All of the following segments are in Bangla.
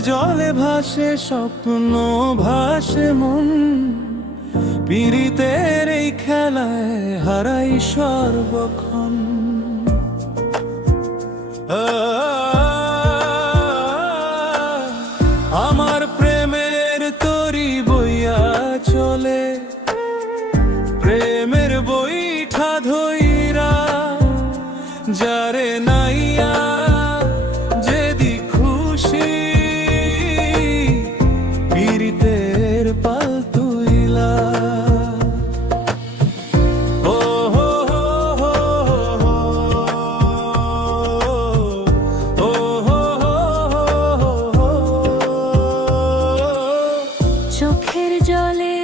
জলে ভাসে স্বপ্ন, ভাসে মন। পীড়িতের এই খেলায় হারাই সর্বক্ষণ। আমার প্রেমের তরি বইয়া চলে। প্রেমের বইঠা চোখের জলে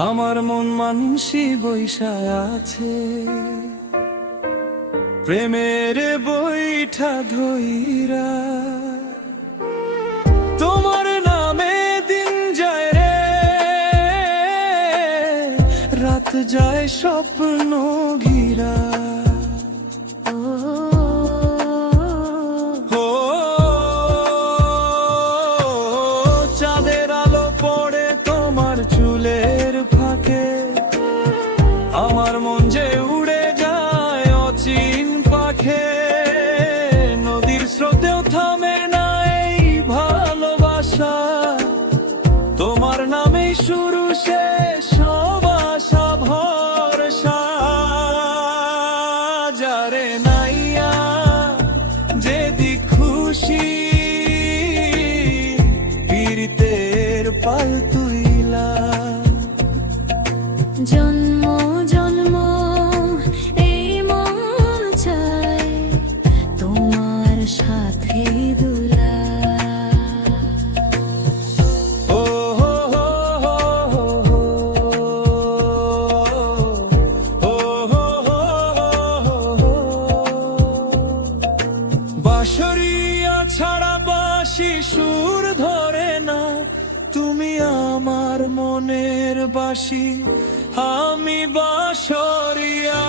আমার মন মানসি বৈশা আছে। প্রেমের বৈঠা ধৈরা। তোমার নামে দিন যায় রে। রাত যায় স্বপ্ন ঘিরা। বাঁশরিয়া ছাড়া বাসি সুর ধরে না। তুমি আমার মনের বাসি আমি বাঁশরিয়া